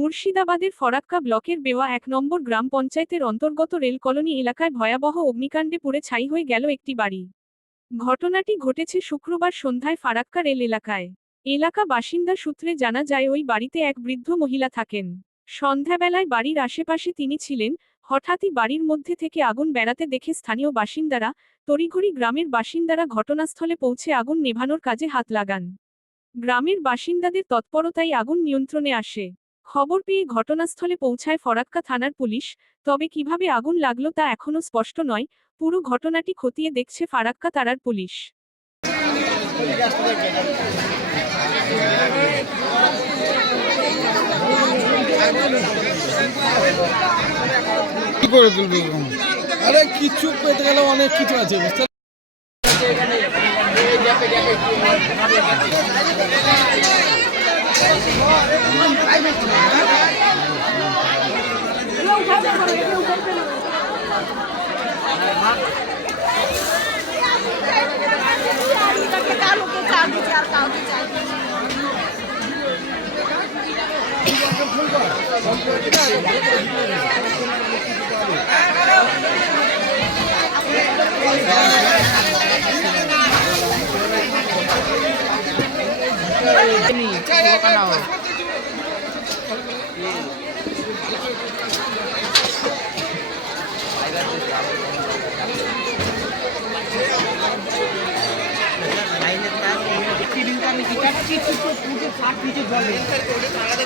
মুর্শিদাবাদের ফরাক্কা ব্লকের বেওয়া এক নম্বর গ্রাম পঞ্চায়েতের অন্তর্গত রেল কলোনি এলাকায় ভয়াবহ অগ্নিকাণ্ডে পুড়ে ছাই হয়ে গেল একটি বাড়ি। ঘটনাটি ঘটেছে শুক্রবার সন্ধ্যায় ফারাক্কা রেল এলাকায়। এলাকা বাসিন্দা সূত্রে জানা যায়, ওই বাড়িতে এক বৃদ্ধ মহিলা থাকেন। সন্ধ্যাবেলায় বাড়ির আশেপাশে তিনি ছিলেন। হঠাৎই বাড়ির মধ্যে থেকে আগুন বেড়াতে দেখে স্থানীয় বাসিন্দারা তড়িঘড়ি গ্রামের বাসিন্দারা ঘটনাস্থলে পৌঁছে আগুন নেভানোর কাজে হাত লাগান। গ্রামের বাসিন্দাদের তৎপরতায় আগুন নিয়ন্ত্রণে আসে। খবর পেয়ে ঘটনাস্থলে পৌঁছায় ফরাক্কা থানার পুলিশ। তবে কীভাবে আগুন লাগল তা এখনও স্পষ্ট নয়। পুরো ঘটনাটি খতিয়ে দেখছে ফারাক্কা তারার পুলিশ। আরে কিছু পেতে গেলে অনেক কিছু আছে Ini, dua kanal. কালকে কাউকে চাই আর কাউকে চাই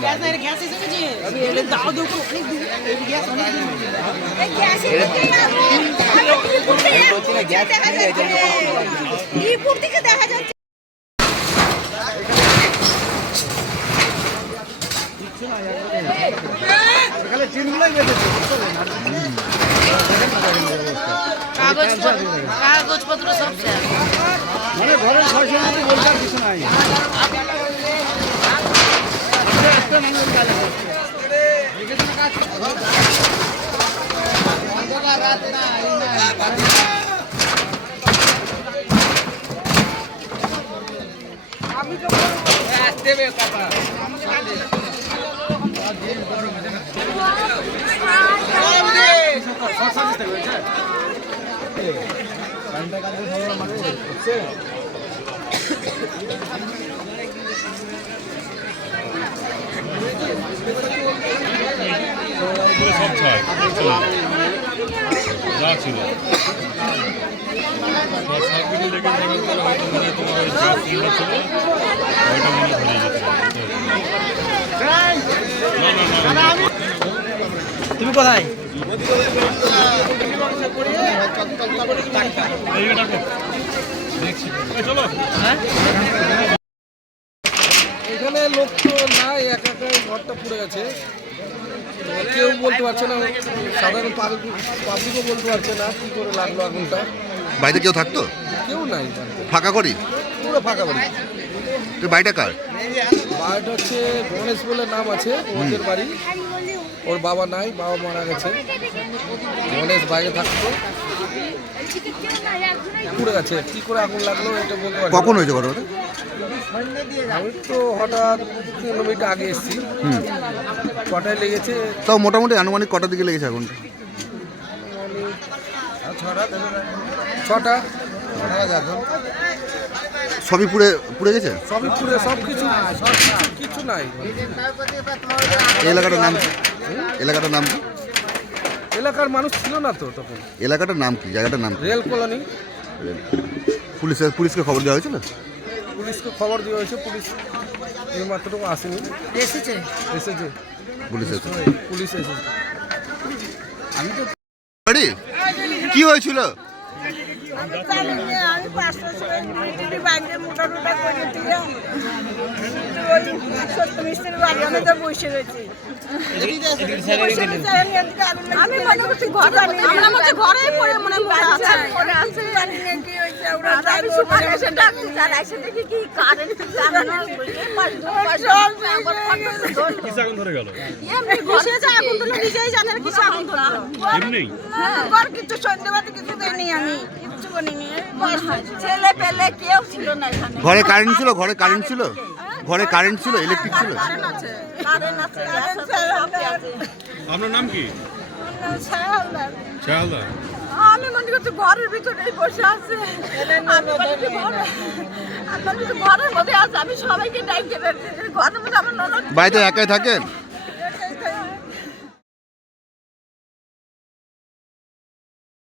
গ্যাস আছে গ্যাস এসেছে আমি এলে দাও দাও করে অনেক দূর এই গ্যাস অনেক দূর এই গ্যাস রিপোর্ট থেকে দেখা যাচ্ছে এখানে কাগজপত্র সব শেষ। মানে ঘরের সরস্বতী বলতে কিছু নাই। সব ছাড় যা ছিল শর্ট সার্কিটে লেগে ওই গ্যাস সিলিন্ডার ছিল না না না তুমি কোথায়? চলো এখানে লোক তো নাই একা একা ঘরটা পুড়ে গেছে। কেউ বলতে পারছে না সাধারণ পাবলিকও বলতে পারছে না কি করে লাগল আগুনটা। বাড়িতে কেউ থাকতো? কেউ নাই ফাঁকা করি পুরো ফাঁকা বাড়ি। তো বাড়িটা কার? বাড়িটা হচ্ছে গণেশ বলে নাম আছে ওদের বাড়ি। ওর বাবা নাই বাবা মারা গেছে। গণেশ বাইরে থাকতো। পুড়ে গেছে। কি করে আগুন লাগল এটা বলতে পারছি না। কখন হয়েছে ঘটনাটা? আমি তো হঠাৎ মিনিট আগে এসেছি। কটায় লেগেছে? তাও মোটামুটি আনুমানিক কটার দিকে লেগেছে এখন ছটা সবই পুড়ে পুড়ে গেছে? সবই পুরে সব কিছু কিছু নাই। এই এলাকাটার নাম এলাকাটার নাম কি? এলাকার মানুষ ছিল না তো তখন। এলাকাটার নাম কি? জায়গাটার নাম কি? Rail colony. পুলিশের পুলিশকে খবর দেওয়া হয়েছিল? পুলিশকে খবর দেওয়া হয়েছে পুলিশ এই মাত্রটুকু আসেনি। এসেছে? এসেছে। পুলিশের পুলিশ এসেছে। বাড়ি? কি হয়েছিল? আমি জানি না, আমি বাইরে মোটা টোটা করে দিয়ে ওই সত্য মিস্ত্রির বাড়ি আমি তো বসে রয়েছি কিছু কিছু দেয়নি আমি। ছেলে পেলে কেউ ছিল না ঘরে কারেন্ট ছিল, ঘরে কারেন্ট ছিল ঘরে কারেন্ট ছিল ইলেকট্রিক ছিল? আপনার নাম কি? আমি মনে করছি ঘরের বসে আছে। আমি বলি ঘরে আমি ঘরের মধ্যে আছে। আমি সবাইকে ডাইকে ঘরের মধ্যে আমার ননদ বাড়িতে একাই থাকেন?